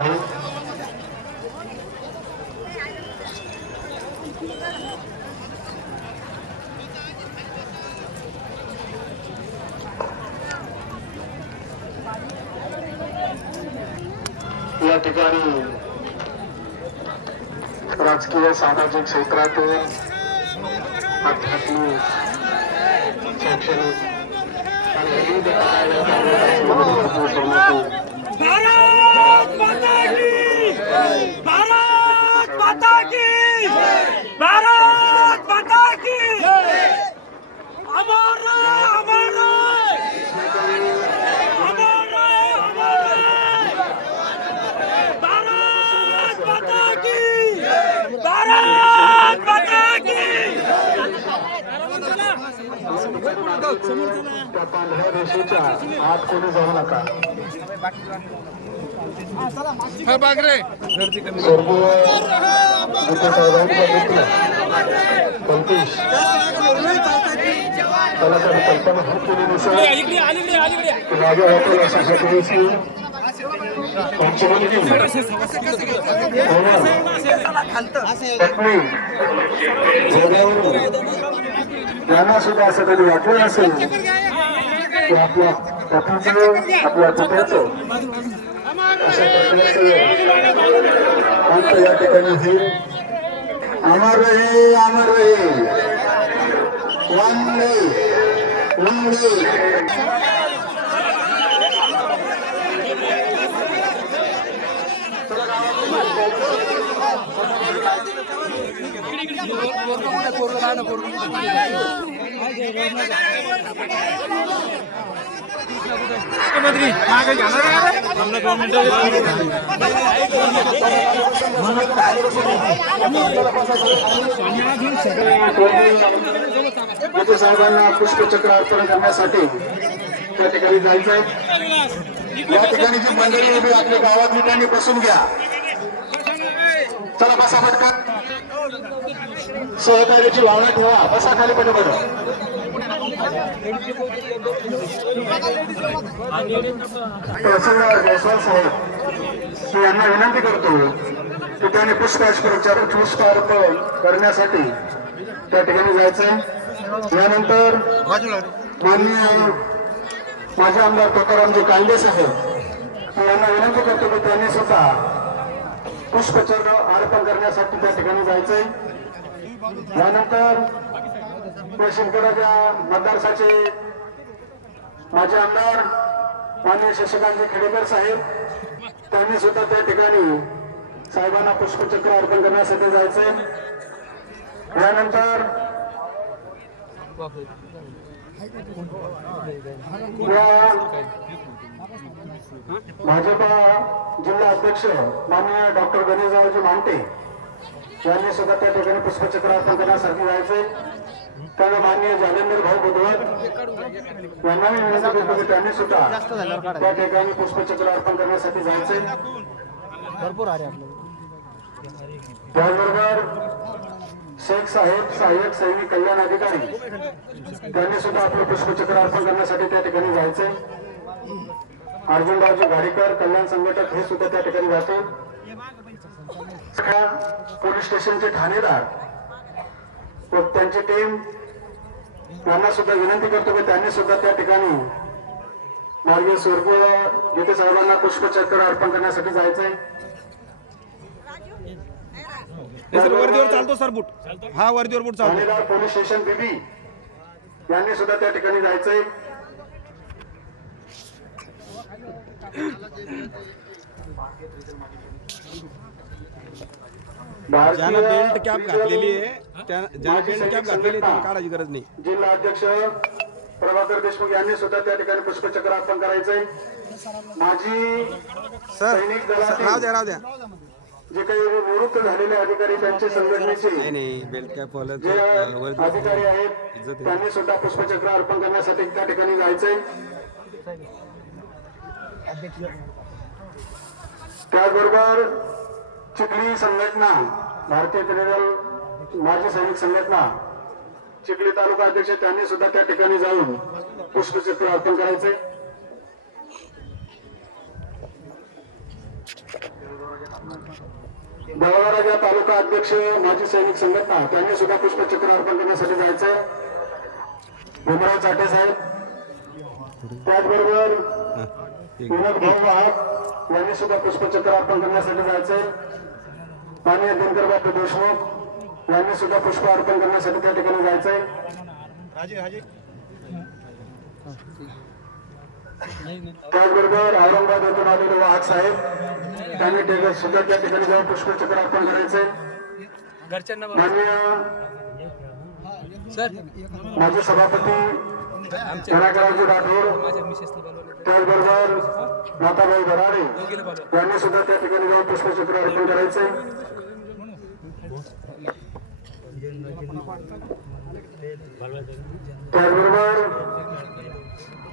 या ठिकाणी राजकीय सामाजिक क्षेत्रातून आध्यात्मिक शैक्षणिक आणि विविध त्या पांढऱ्या रेषेच्या आत कोणी जाऊ नका स्वर्गीय जिथे साहेबांच्या कल्पना होत माझ्या हॉटेल मुलगी पत्नी जोड्यावरून यांना सुद्धा असं कधी वाटलं नसेल की आपल्या पतीचं आपल्या पुत्राचं अशा प्रकारचं अंत या ठिकाणी होईल अमर रहे अमर रहे वंदे वंदे साहेबांना पुष्पचक्र अर्पण करण्यासाठी त्या ठिकाणी जायचं आहे. या ठिकाणी जी मंडळी उभी आपल्या गावात त्यांनी बसून घ्या. चला बसा पटकन. सहकार्याची भावना ठेवा बसा खाली पटपट तहसीलदार जयस्वाल साहेब मी यांना विनंती करतो की त्यांनी पुष्पाचर पुष्प अर्पण करण्यासाठी त्या ठिकाणी जायचंय. यानंतर माननीय माझे आमदार तुकारामजी कांदे साहेब मी यांना विनंती करतो की त्यांनी स्वतः पुष्पचक्र अर्पण करण्यासाठी त्या ठिकाणी जायचंय. यानंतर या शिंदखेडाच्या मतदारसाचे माझे आमदार माननीय शशिकांतजी खेडेकर साहेब त्यांनी सुद्धा त्या ठिकाणी साहेबांना पुष्पचक्र अर्पण करण्यासाठी जायचंय यानंतर भाजपा जिल्हा अध्यक्ष माननीय डॉक्टर गणेशरावजी मांटे यांनी सुद्धा त्या ठिकाणी पुष्पचक्र अर्पण करण्यासाठी जायचंय त्याला माननीय जालेंद्र भाऊ बुधवत यांना मी विनंती करतो की त्यांनी सुद्धा त्या ठिकाणी पुष्पचक्र अर्पण करण्यासाठी जायचंय त्याचबरोबर शेख साहेब सहाय्यक सैनिक कल्याण अधिकारी त्यांनी सुद्धा आपलं पुष्पचक्र अर्पण करण्यासाठी त्या ठिकाणी जायचंय अर्जुनरावजी गाडीकर कल्याण संघटक हे सुद्धा त्या ठिकाणी जातो. पोलीस स्टेशनचे ठाणेदार व त्यांची टीम यांना सुद्धा विनंती करतो की त्यांनी सुद्धा त्या ठिकाणी मार्गीय स्वर्गीय गीते साहेबांना पुष्पचक्र अर्पण करण्यासाठी जायचंय. सर वरतीवर चालतो सर बूट. हा वरतीवर बूट ठाणेदार पोलीस स्टेशन बीबी यांनी सुद्धा त्या ठिकाणी जायचंय. ज्यानं बेल्ट कॅप घातलेली आहे त्या ज्यानं बेल्ट कॅप घातलेली आहे, त्याला काढायची गरज नाही. जिल्हा अध्यक्ष प्रभाकर देशमुख यांनी सुद्धा त्या ठिकाणी पुष्पचक्र अर्पण करायचंय. माझी सर सैनिक सर, राहू दलातील द्या राहू द्या. जे काही निवृत्त झालेले अधिकारी त्यांचे नाही संघटनेचे नाही बेल्ट कॅप वाला जे अधिकारी आहेत इज्जत आहे. त्यांनी सुद्धा पुष्पचक्र अर्पण करण्यासाठी त्या ठिकाणी जायचंय. त्याचबरोबर चिखली संघटना भारतीय त्रिदल माजी सैनिक संघटना चिखली तालुका अध्यक्ष त्यांनी सुद्धा त्या ठिकाणी जाऊन पुष्पचक्र अर्पण करायचे. दळवाराजा तालुका अध्यक्ष माजी सैनिक संघटना त्यांनी सुद्धा पुष्पचक्र अर्पण करण्यासाठी जायचंय भीमराव चाटे साहेब त्याचबरोबर विनोद भाऊ वाहक यांनी सुद्धा पुष्पचक्र अर्पण करण्यासाठी जायचंय. माननीय दिनकर बापू देशमुख यांनी सुद्धा पुष्प अर्पण करण्यासाठी त्या ठिकाणी जायचंय. त्याचबरोबर औरंगाबाद येथून आलेले वाहक साहेब त्यांनी सुद्धा त्या ठिकाणी जाऊन पुष्पचक्र अर्पण करायचंय. घरच्यांना माननीय सर. माजी सभापती राठोड त्याचबरोबर माताबाई भराडे यांनी सुद्धा त्या ठिकाणी जाऊन पुष्पचक्र अर्पण करायचे. त्याचबरोबर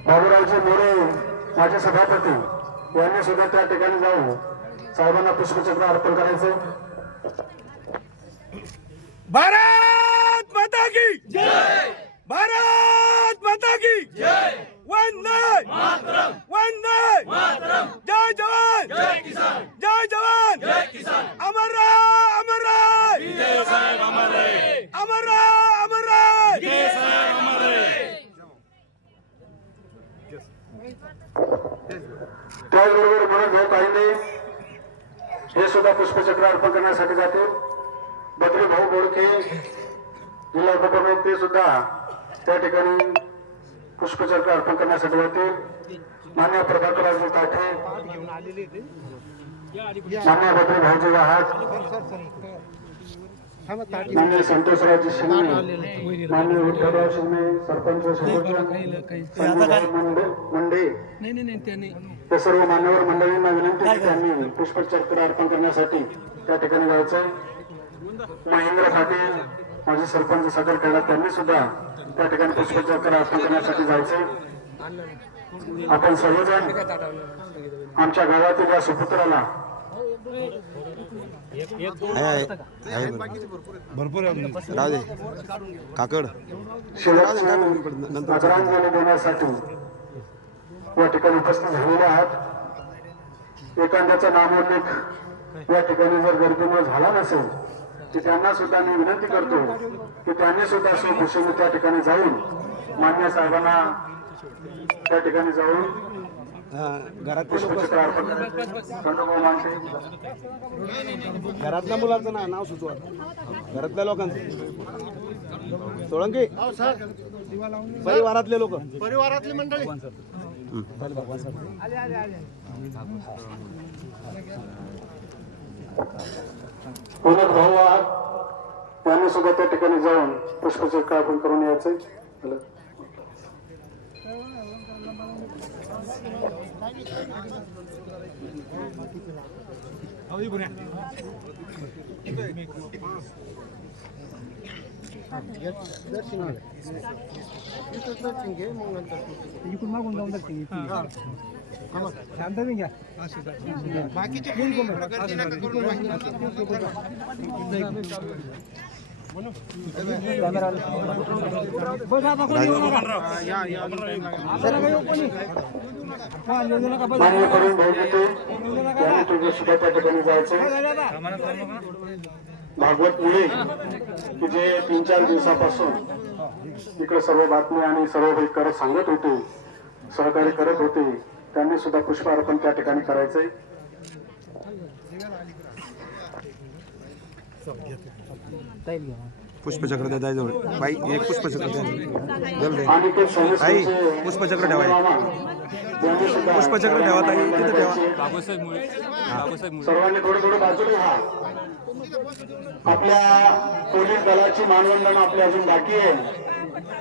बाबूरावजी मोरे माझे सभापती यांनी सुद्धा त्या ठिकाणी जाऊन साहेबांना पुष्पचक्र अर्पण करायचं. भारत माता की जय! भारत माता की जय! वंदे। मातरम वंदे। मातरम जय जवान। जय किसान जय जवान। जय किसान अमर रहे अमर रहे जय साहेब अमर रहे अमर रहे अमर रहे जय साहेब अमर रहे त्याचबरोबर म्हणून भाऊ काहींनी हे सुद्धा पुष्पचक्र अर्पण करण्यासाठी जाते. बद्री भाऊ बोडके जिल्हा उपप्रमुख ते सुद्धा त्या ठिकाणी पुष्पचक्र अर्पण करण्यासाठी जातील मान्य प्रभाकररावजी ताठे मान्य बद्री भाऊजी आहात मान्य संतोषरावजी शिंदे मान्य विठ्ठलराव शिंदे सरपंच संगोपन मुंडे मुंडे त्या सर्व मान्यवर मंडळींना विनंती की त्यांनी पुष्पचक्र अर्पण करण्यासाठी त्या ठिकाणी जायचं महेंद्र पाटील माझे सरपंच सदर केला त्यांनी सुद्धा त्या ठिकाणी पुष्पचक्र अर्पण करण्यासाठी जायचंय. आपण सर्वजण आमच्या गावातील या सुपुत्राला भरपूर दे काकड. आदरांजली देण्यासाठी या ठिकाणी उपस्थित झालेले आहात. एखाद्याचा नामोल्लेख या ठिकाणी जर गर्दीमुळे झाला नसेल तर त्यांना सुद्धा मी विनंती करतो की त्यांनी सुद्धा स्वखुशीने त्या ठिकाणी जाऊन मान्य साहेबांना त्या ठिकाणी जाऊन अर्पण खंडोबा घरातल्या मुलाचं ना नाव सुचवा. घरातल्या लोकांचं. सोळंकी? परिवारातले लोक. परिवारातली मंडळी. विनोद भाऊ आहात त्या ठिकाणी जाऊन पुष्पचक्र अर्पण करून यायचं हॅलो. बाकीचे मान्य करून भाऊ सुद्धा त्या ठिकाणी जायचं भागवत मुळे की जे तीन चार दिवसापासून इकडे सर्व बातमी आणि सर्व करत सांगत होते सहकार्य करत होते त्यांनी सुद्धा पुष्पार्पण त्या ठिकाणी करायचंय. पुष्पचक्र द्या जवळ बाई एक पुष्पचक्र द्या. सोने आई, पुष्पचक्र ठेवा. यांनी सुद्धा पुष्पचक्र ठेवा ताई, तिथे ठेवा. सर्वांनी थोडं थोडं बाजूला व्हा आपल्या पोलीस दलाची मानवंदना आपली अजून बाकी आहे.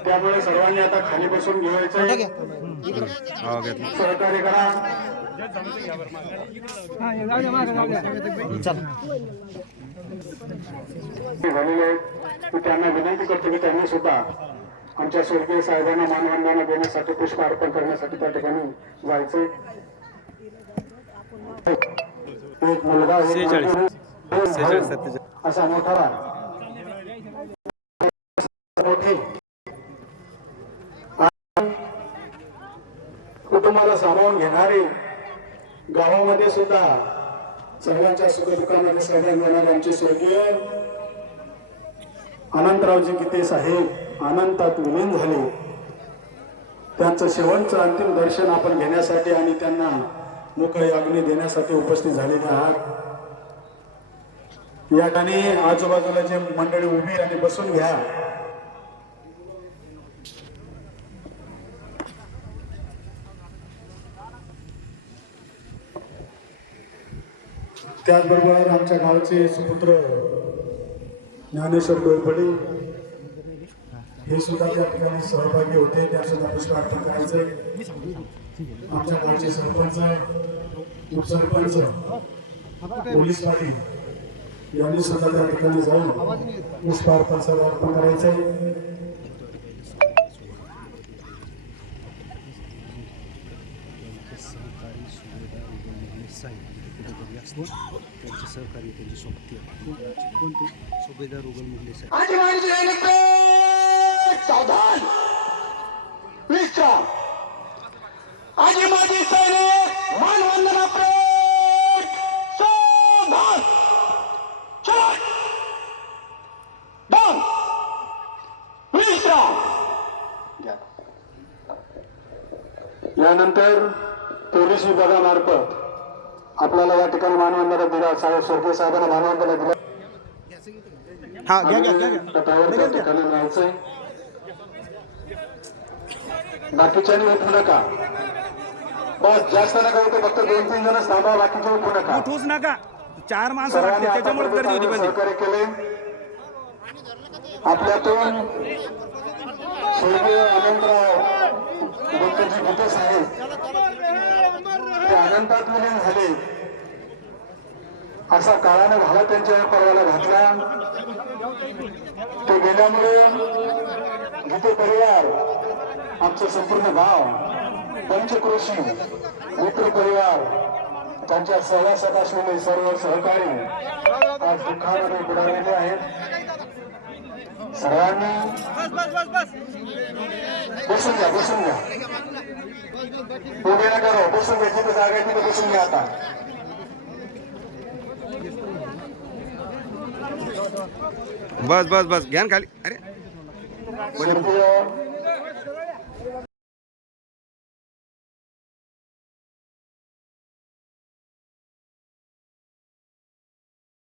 त्यामुळे सर्वांनी आता खाली बसून घ्यायचं. हो सहकार्य करा. झालेले आहेत मी त्यांना विनंती करतो की त्यांनी सुद्धा आमच्या स्वर्गीय साहेबांना मानवंदना देण्यासाठी पुष्प अर्पण करण्यासाठी त्या ठिकाणी जायचंय एक मुलगा. असा मोठे कुटुंबाला सामावून घेणारे गावामध्ये सुद्धा सर्वांच्या सुखदुःखामध्ये सहभागी होणारे आमचे स्वर्गीय अनंतरावजी गीते साहेब अनंतात विलीन झाले. त्यांचं शेवटचं अंतिम दर्शन आपण घेण्यासाठी आणि त्यांना मुख अग्नी देण्यासाठी उपस्थित झालेले आहात. या ठिकाणी आजूबाजूला जे मंडळी उभी आणि बसून घ्या. त्याचबरोबर आमच्या गावचे सुपुत्र ज्ञानेश्वर गोळपडे हे सुद्धा त्या ठिकाणी सहभागी होते. त्या सुद्धा पुष्प अर्पण करायचे. आमच्या गावचे सरपंच उपसरपंच पोलीस पाटील यांनी सुद्धा त्या ठिकाणी जाऊन पुष्प अर्पण सर्व अर्पण करायचे सहकारी सुभेदार उदयनराजे साहेब कोण? बघले असते त्यांचे सहकारी त्यांची सोबती कोणते? सुभेदार उगल मुगले साहेब. विश्राम. स्वर्गीय साहेबांना मानवंदना दिला. हा घ्या घ्या घ्या घ्या. तटावर त्या ठिकाणी न्यायचंय. बाकीच्यानी उठू नका. बस जास्त नका फक्त दोन तीन जण थांबा बाकीचे उठू नका. उठूच नका. चार माणसं लागते त्याच्यामुळे गर्दी होती सहकार्य केले आपल्यातून स्वर्गीय अनंतराव डॉक्टरजी भूते साहेब ते अनंतात विलीन झाले. असा काळानं घाला त्यांच्या पर्वाला घातला. ते गेल्यामुळे गीते परिवार आमचं संपूर्ण गाव पंचकृषी मित्र परिवार त्यांच्या सहवासात असलेले सर्व सहकारी आज दुःखामध्ये बुडालेले आहेत. सर्वांनी बसून घ्या बसून घ्या. उभे नका बसून घ्या जिथे जागा तिथे बसून घ्या आता. बस बस बस. घ्या ना खाली. अरे.